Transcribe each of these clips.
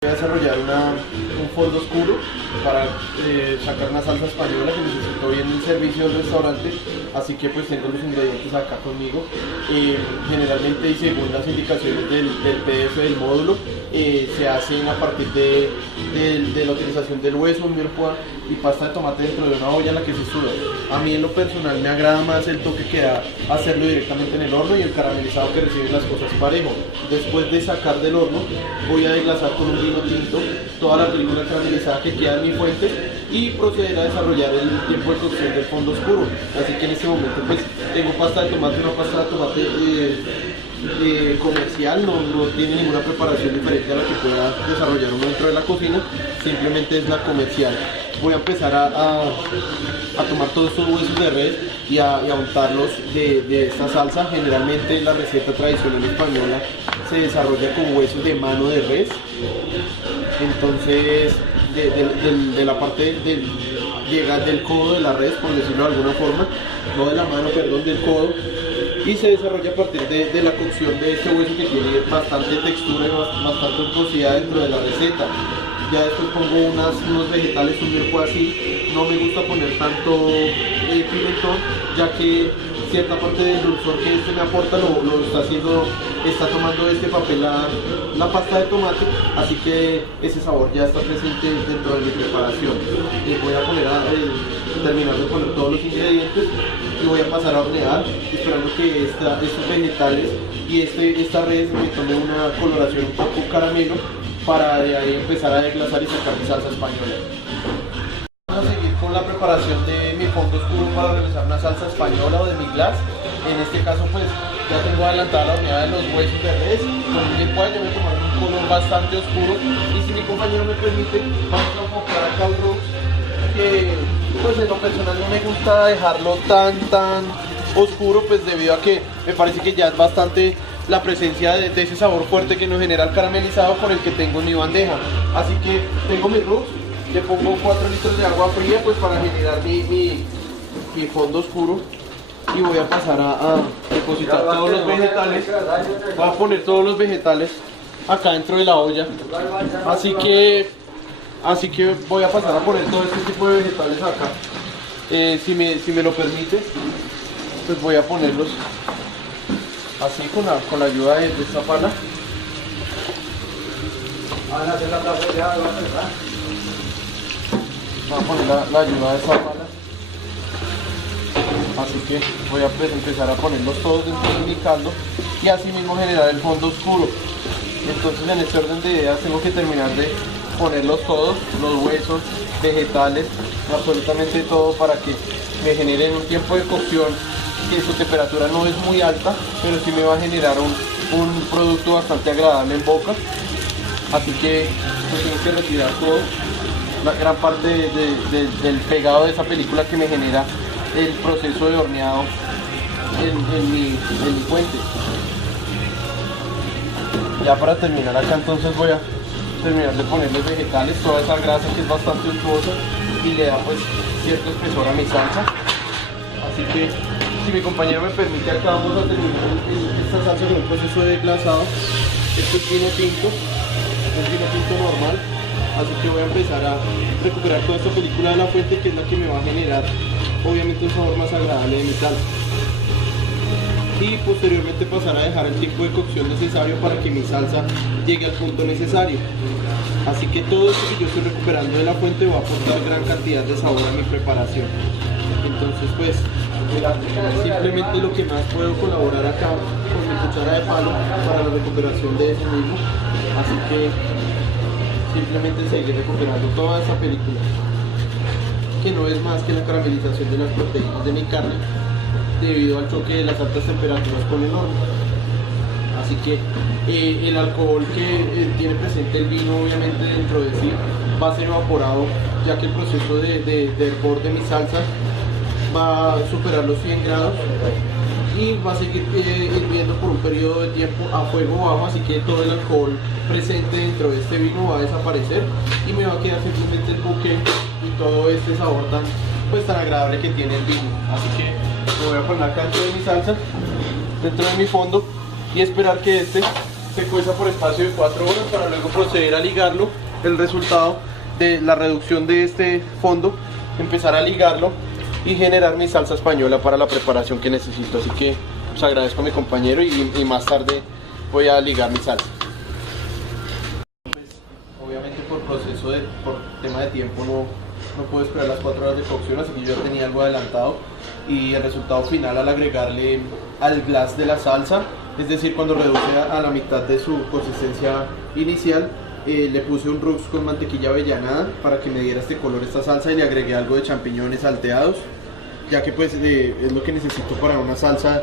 Voy a desarrollar un fondo oscuro para sacar una salsa española que necesito bien el servicio del restaurante, así que pues tengo los ingredientes acá conmigo. Generalmente y según las indicaciones del PDF del módulo, se hacen a partir de la utilización del hueso, mirepoix y pasta de tomate dentro de una olla en la que se suda. A mí en lo personal me agrada más el toque que da hacerlo directamente en el horno y el caramelizado que reciben las cosas parejo. Después de sacar del horno voy a desglasar con un vino tinto toda la película caramelizada que queda en mi fuente y proceder a desarrollar el tiempo de cocción del fondo oscuro. Así que en este momento pues tengo pasta de tomate, una pasta de tomate comercial, no tiene ninguna preparación diferente a la que pueda desarrollar uno dentro de la cocina, simplemente es la comercial. Voy a empezar a tomar todos estos huesos de res y a untarlos de esta salsa. Generalmente la receta tradicional española se desarrolla con huesos de mano de res, entonces de la parte llega del codo de la res, por decirlo de alguna forma, no de la mano, perdón, del codo, y se desarrolla a partir de la cocción de este hueso que tiene bastante textura y bastante untuosidad dentro de la receta. Ya después pongo unos vegetales, un mirepoix así. No me gusta poner tanto pimentón, ya que cierta parte del dulzor que este me aporta está tomando este papel la pasta de tomate, así que ese sabor ya está presente dentro de mi preparación. Voy a terminar de poner todos los ingredientes y voy a pasar a hornear, esperando que estos vegetales y esta res me tome una coloración un poco caramelo, para de ahí empezar a desglasar y sacar mi salsa española. Vamos a seguir con la preparación de mi fondo oscuro para realizar una salsa española o de mi glass. En este caso pues ya tengo adelantada la horneada de los huesos de res con un mirepoix. Ya me tomaron un color bastante oscuro y si mi compañero me permite vamos a enfocar acá el roux, que pues en lo personal no me gusta dejarlo tan oscuro, pues debido a que me parece que ya es bastante la presencia de ese sabor fuerte que nos genera el caramelizado con el que tengo en mi bandeja. Así que tengo mi roux, le pongo 4 litros de agua fría pues para generar mi fondo oscuro y voy a pasar a depositar todos los vegetales. Voy a poner todos los vegetales acá dentro de la olla, así que voy a pasar a poner todo este tipo de vegetales acá. Si me lo permite, pues voy a ponerlos así con la ayuda de esta pala. Voy a poner la ayuda de esta pala. Así que voy a empezar a ponerlos todos dentro de mi caldo y así mismo generar el fondo oscuro. Entonces en este orden de ideas tengo que terminar de ponerlos todos, los huesos, vegetales, absolutamente todo, para que me generen un tiempo de cocción que su temperatura no es muy alta, pero sí me va a generar un producto bastante agradable en boca. Así que pues tengo que retirar todo, la gran parte del pegado de esa película que me genera el proceso de horneado en mi fuente. Ya para terminar acá entonces voy a terminar de ponerle vegetales, toda esa grasa que es bastante untuosa y le da pues cierto espesor a mi salsa. Así que si mi compañero me permite, acá vamos a terminar esta salsa con un proceso de glasado. Esto es vino tinto, es vino tinto normal, así que voy a empezar a recuperar toda esta película de la fuente, que es la que me va a generar obviamente un sabor más agradable de mi salsa. Y posteriormente pasar a dejar el tiempo de cocción necesario para que mi salsa llegue al punto necesario. Así que todo esto que yo estoy recuperando de la fuente va a aportar gran cantidad de sabor a mi preparación. Entonces pues simplemente lo que más puedo colaborar acá con mi cuchara de palo para la recuperación de ese mismo. Así que simplemente seguir recuperando toda esta película, que no es más que la caramelización de las proteínas de mi carne debido al choque de las altas temperaturas con el horno. Así que el alcohol que tiene presente el vino obviamente dentro de sí va a ser evaporado, ya que el proceso de hervor de mi salsa va a superar los 100 grados y va a seguir hirviendo por un periodo de tiempo a fuego bajo, así que todo el alcohol presente dentro de este vino va a desaparecer y me va a quedar simplemente el buque y todo este sabor tan agradable que tiene el vino. Así que lo voy a poner acá dentro de mi salsa, dentro de mi fondo, y esperar que este se cueza por espacio de 4 horas para luego proceder a ligarlo. El resultado de la reducción de este fondo, empezar a ligarlo y generar mi salsa española para la preparación que necesito. Así que pues agradezco a mi compañero y más tarde voy a ligar mi salsa. Pues, obviamente por tema de tiempo no puedo esperar las 4 horas de cocción, así que yo ya tenía algo adelantado, y el resultado final al agregarle al glass de la salsa, es decir, cuando reduce a la mitad de su consistencia inicial, le puse un rux con mantequilla avellanada para que me diera este color esta salsa, y le agregué algo de champiñones salteados, ya que pues es lo que necesito para una salsa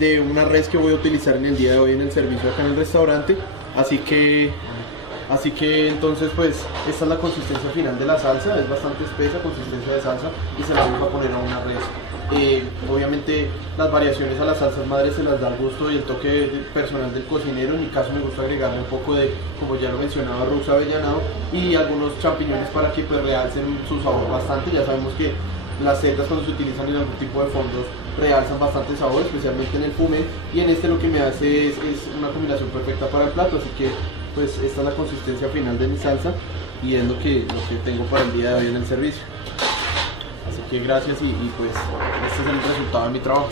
de una res que voy a utilizar en el día de hoy en el servicio acá en el restaurante. Así que entonces pues esta es la consistencia final de la salsa, es bastante espesa consistencia de salsa, y se la vamos a poner a una res. Obviamente las variaciones a las salsas madres se las da el gusto y el toque personal del cocinero. En mi caso me gusta agregarle un poco de, como ya lo mencionaba, rux avellanado y algunos champiñones para que pues realcen su sabor bastante. Ya sabemos que las setas, cuando se utilizan en algún tipo de fondos, realzan bastante sabor, especialmente en el fumet, y en este lo que me hace es una combinación perfecta para el plato. Así que pues esta es la consistencia final de mi salsa y es lo que tengo para el día de hoy en el servicio. Así que gracias y pues este es el resultado de mi trabajo.